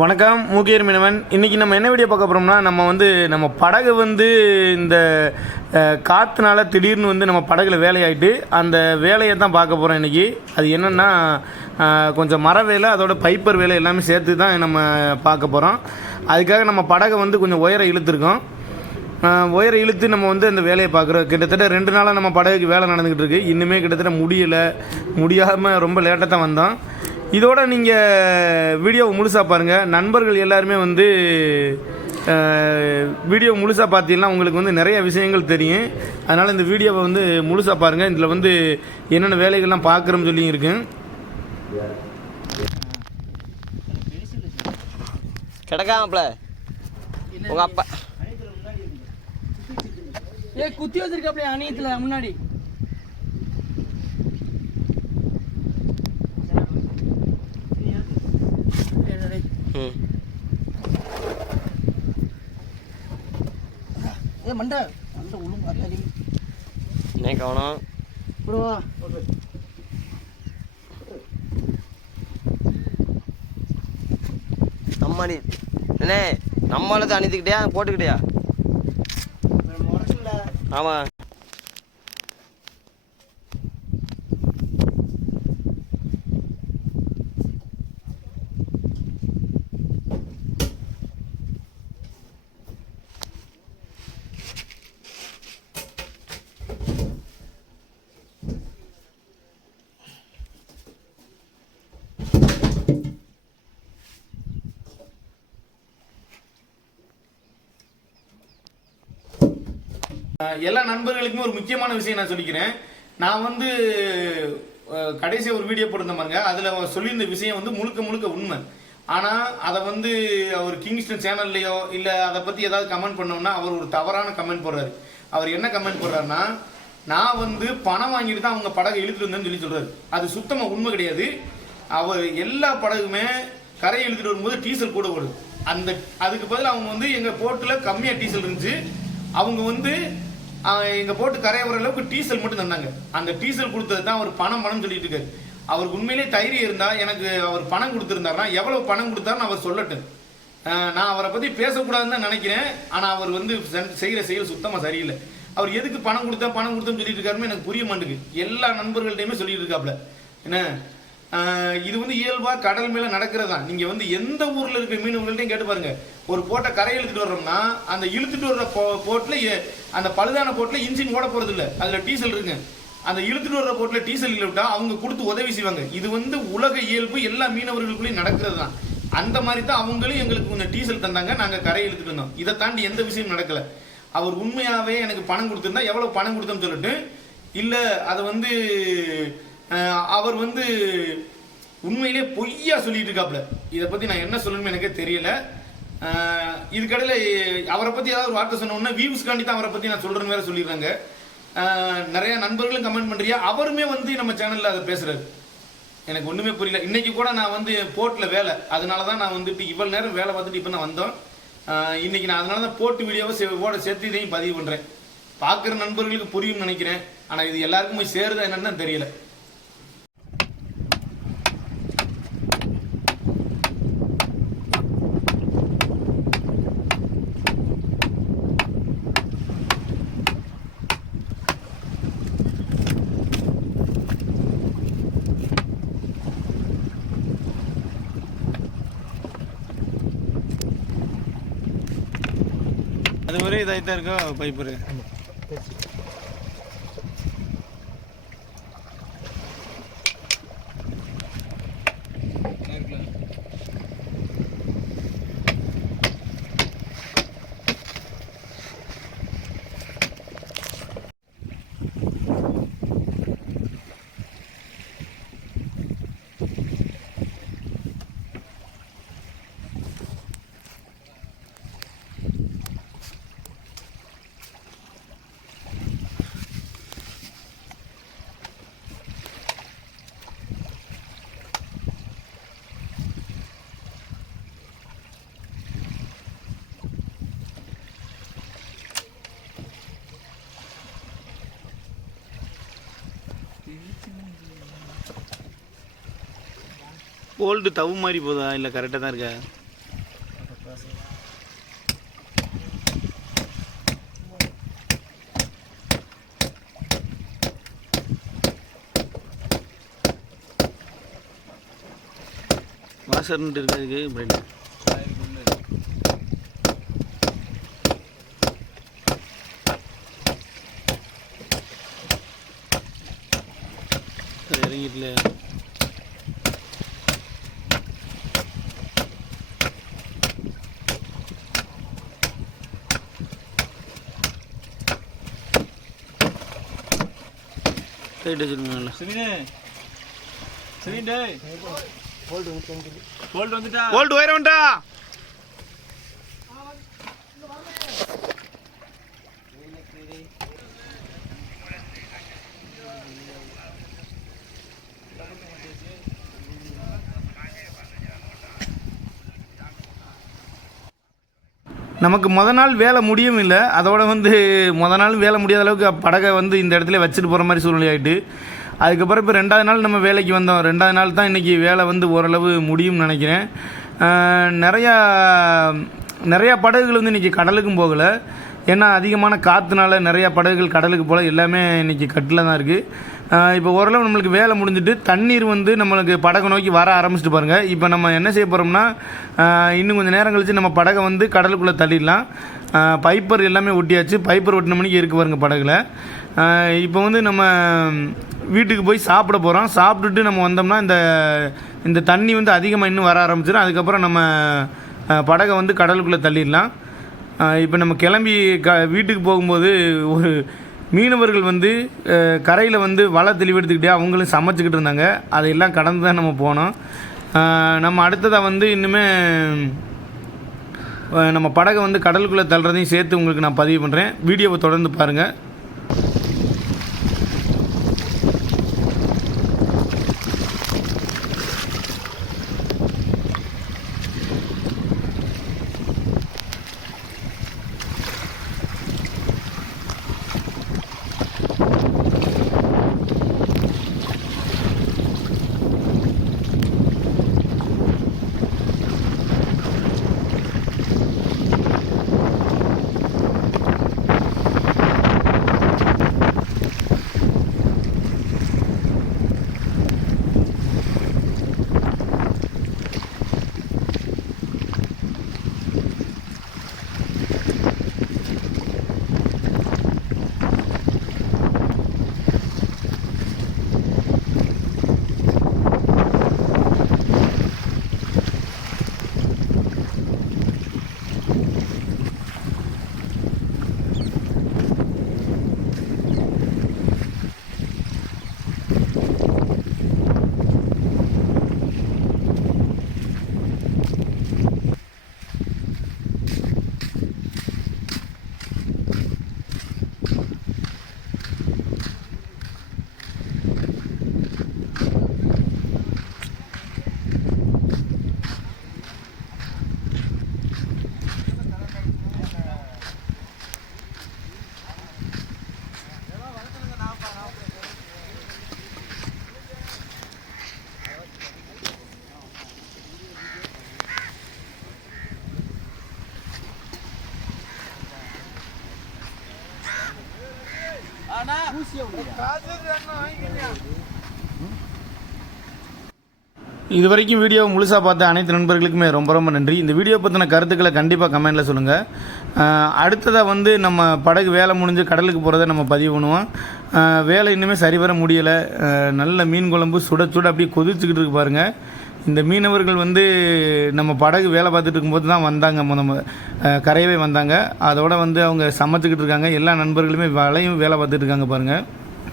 வணக்கம், மூக்கியர் மீனவன். இன்றைக்கி நம்ம என்ன வீடியோ பார்க்க போகிறோம்னா, நம்ம படகு இந்த காற்றுனால திடீர்னு நம்ம படகுல வேலையாயிட்டு அந்த வேலையை தான் பார்க்க போகிறோம் இன்றைக்கி. அது என்னென்னா, கொஞ்சம் மர வேலை, அதோட பைப்பர் வேலை எல்லாமே சேர்த்து தான் நம்ம பார்க்க போகிறோம். அதுக்காக நம்ம படகை கொஞ்சம் உயரம் இழுத்துருக்கோம். உயரம் இழுத்து நம்ம அந்த வேலையை பார்க்குறோம். கிட்டத்தட்ட 2 நாளாக நம்ம படகுக்கு வேலை நடந்துக்கிட்டு இருக்குது. இன்னுமே கிட்டத்தட்ட முடியாமல் ரொம்ப லேட்டாக தான் வந்தோம். இதோட நீங்கள் வீடியோவை முழுசாக பாருங்கள். நண்பர்கள் எல்லாருமே வீடியோ முழுசாக பார்த்தீங்கன்னா உங்களுக்கு நிறைய விஷயங்கள் தெரியும். அதனால் இந்த வீடியோவை முழுசாக பாருங்கள். இதில் என்னென்ன வேலைகள்லாம் பார்க்குறோம்னு சொல்லி இருக்கு. கிடக்காமல உங்கள் அப்பா குத்தி வச்சிருக்காப்ல அணியத்தில் முன்னாடி. மண்டை ஒழுங்கு அத்தடி என்ன கவனம் ப்ரோவா. நம்மளி என்ன நம்மளது அணித்துக்கிட்டியா போட்டுக்கிட்டியா? ஆமாம். எல்லா நண்பர்களுக்குமே ஒரு முக்கியமான விஷயம் நான் சொல்லிக்கிறேன். நான் கடைசி ஒரு வீடியோ போட்டிருந்த பாருங்க, அதில் சொல்லியிருந்த விஷயம் முழுக்க முழுக்க உண்மை. ஆனால் அதை அவர் கிங்ஸ்டன் சேனல்லையோ இல்லை அதை பற்றி ஏதாவது கமெண்ட் பண்ணோம்னா அவர் ஒரு தவறான கமெண்ட் போடுறாரு. அவர் என்ன கமெண்ட் போடுறாருன்னா, நான் பணம் வாங்கிட்டு தான் அவங்க படகை இழுத்துட்டு வந்தேன்னு சொல்லி சொல்றாரு. அது சுத்தமாக உண்மை கிடையாது. அவர் எல்லா படகுமே கரையை இழுத்துட்டு வரும்போது டீசல் கூட ஓடுது. அதுக்கு பதில் அவங்க எங்கள் போட்டில் கம்மியாக டீசல் இருந்துச்சு. அவங்க எங்கள் போட்டு கரையை வர அளவுக்கு டீசல் மட்டும் தந்தாங்க. அந்த டீசல் கொடுத்தது தான் அவர் பணம் சொல்லிட்டு இருக்காரு. அவருக்கு உண்மையிலே தைரியம் இருந்தால் எனக்கு அவர் பணம் கொடுத்துருந்தாருன்னா எவ்வளவு பணம் கொடுத்தாருன்னு அவர் சொல்லட்டும். நான் அவரை பற்றி பேசக்கூடாதுன்னு தான் நினைக்கிறேன். ஆனால் அவர் செய்கிற செயல் சுத்தமாக சரியில்லை. அவர் எதுக்கு பணம் கொடுத்தோன்னு சொல்லிட்டு இருக்காருன்னு எனக்கு புரிய மாட்டேங்குது. எல்லா நண்பர்கள்ட்டையுமே சொல்லிட்டு இருக்காப்புல. என்ன இது இயல்பாக கடல் மேலே நடக்கிறது தான். நீங்கள் எந்த ஊரில் இருக்கிற மீனவர்கள்ட்டையும் கேட்டு பாருங்க. ஒரு போட்டை கரை இழுத்துட்டு வர்றோம்னா அந்த இழுத்துட்டு வர்ற போட்டில் அந்த பழுதான போட்டில் இன்ஜின் ஓட போகிறது இல்லை, அதில் டீசல் இருக்குங்க. அந்த இழுத்துட்டு வர்ற போட்டில் டீசல் இல்லை விட்டால் அவங்க கொடுத்து உதவி செய்வாங்க. இது உலக இயல்பு, எல்லா மீனவர்களுக்குள்ளேயும் நடக்கிறது தான். அந்த மாதிரி தான் அவங்களும் எங்களுக்கு கொஞ்சம் டீசல் தந்தாங்க, நாங்கள் கரை இழுத்துட்டு வந்தோம். இதை தாண்டி எந்த விஷயம் நடக்கலை. அவர் உண்மையாகவே எனக்கு பணம் கொடுத்துருந்தா எவ்வளோ பணம் கொடுத்தோன்னு சொல்லிட்டு இல்லை, அதை அவர் உண்மையிலே பொய்யா சொல்லிட்டு இருக்காப்புல. இதை பற்றி நான் என்ன சொல்லணும்னு எனக்கே தெரியல. இதுக்கடையில் அவரை பற்றி ஏதாவது ஒரு வார்த்தை சொன்னோன்னா வியூஸ்காண்டி தான் அவரை பற்றி நான் சொல்கிறேன்னு வேற சொல்லிடுறாங்க. நிறைய நண்பர்களும் கமெண்ட் பண்ணுறியா, அவருமே நம்ம சேனலில் அதை பேசுகிறாரு. எனக்கு ஒன்றுமே புரியல. இன்றைக்கி கூட நான் போட்டில் வேலை, அதனால தான் நான் இவ்வளோ நேரம் வேலை பார்த்துட்டு இப்போ நான் வந்தோம். இன்றைக்கி நான் அதனால தான் போட்டு வீடியோவை சேர்த்து இதையும் பதிவு பண்ணுறேன். பார்க்குற நண்பர்களுக்கு புரியும்னு நினைக்கிறேன். ஆனால் இது எல்லாருக்கும் போய் சேருதா என்னன்னு தெரியல. அது ஒரே இதாகித்தான் இருக்கா பைப்பரு. போல்டு தவு மாதிரி போதா இல்லை கரெக்டாக தான் இருக்கா? வாசர்ன்ட்டு இருக்கிறதுக்கு பிரெட் இறங்கிட்டுல ரைட் வச்சுருங்க. போல்ட் உயர வந்துட்டா. நமக்கு நாள் வேலை முடியும் இல்லை, அதோட வந்து நாள் வேலை முடியாத அளவுக்கு படகை வந்து இந்த இடத்துல வச்சுட்டு போகிற மாதிரி சூழ்நிலை ஆகிட்டு, அதுக்கப்புறம் இப்போ 2வது நாள் நம்ம வேலைக்கு வந்தோம். 2வது நாள் தான் இன்றைக்கி வேலை வந்து ஓரளவு முடியும்னு நினைக்கிறேன். நிறையா படகுகள் வந்து இன்றைக்கி கடலுக்கும் போகலை. ஏன்னா அதிகமான காற்றுனால நிறையா படகுகள் கடலுக்கு போகல, எல்லாமே இன்றைக்கி கட்டில் தான் இருக்குது. இப்போ ஓரளவு நம்மளுக்கு வேலை முடிஞ்சிட்டு தண்ணீர் வந்து நம்மளுக்கு படகை நோக்கி வர ஆரம்பிச்சிட்டு பாருங்கள். இப்போ நம்ம என்ன செய்ய போகிறோம்னா, இன்னும் கொஞ்சம் நேரம் கழித்து நம்ம படகை வந்து கடலுக்குள்ளே தள்ளிடலாம். பைப்பர் எல்லாமே ஒட்டியாச்சு. பைப்பர் ஒட்டின மணிக்கு இருக்கு பாருங்க படகுல. இப்போ வந்து நம்ம வீட்டுக்கு போய் சாப்பிட போகிறோம். சாப்பிட்டுட்டு நம்ம வந்தோம்னா இந்த தண்ணி வந்து அதிகமாக இன்னும் வர ஆரம்பிச்சிடும். அதுக்கப்புறம் நம்ம படகை வந்து கடலுக்குள்ளே தள்ளிடலாம். இப்போ நம்ம கிளம்பி வீட்டுக்கு போகும்போது ஒரு மீனவர்கள் வந்து கரையில் வந்து வலை தெளிவெடுத்துக்கிட்டே அவங்களும் சமைச்சிக்கிட்டு இருந்தாங்க. அதையெல்லாம் கடந்து தான் நம்ம போனோம். நம்ம அடுத்ததாக வந்து இன்னுமே நம்ம படகை வந்து கடலுக்குள்ளே தள்ளுறதையும் சேர்த்து உங்களுக்கு நான் பதிவு பண்ணுறேன். வீடியோவை தொடர்ந்து பாருங்கள். இது வரைக்கும் வீடியோ முழுசாக பார்த்த அனைத்து நண்பர்களுக்குமே ரொம்ப ரொம்ப நன்றி. இந்த வீடியோ பற்றின கருத்துக்களை கண்டிப்பாக கமெண்டில் சொல்லுங்கள். அடுத்ததாக வந்து நம்ம படகு வேலை முடிஞ்சு கடலுக்கு போகிறத நம்ம பதிவு பண்ணுவோம். வேலை இன்னுமே சரிவர முடியலை. நல்ல மீன் குழம்பு சுட சுட அப்படியே கொதிச்சுக்கிட்டு இருக்கு பாருங்கள். இந்த மீனவர்கள் வந்து நம்ம படகு வேலை பார்த்துட்டு இருக்கும்போது தான் வந்தாங்க, நம்ம கரையவே வந்தாங்க. அதோடு வந்து அவங்க சமைச்சிக்கிட்டு இருக்காங்க. எல்லா நண்பர்களுமே வலையும் வேலை பார்த்துட்டு இருக்காங்க பாருங்கள்.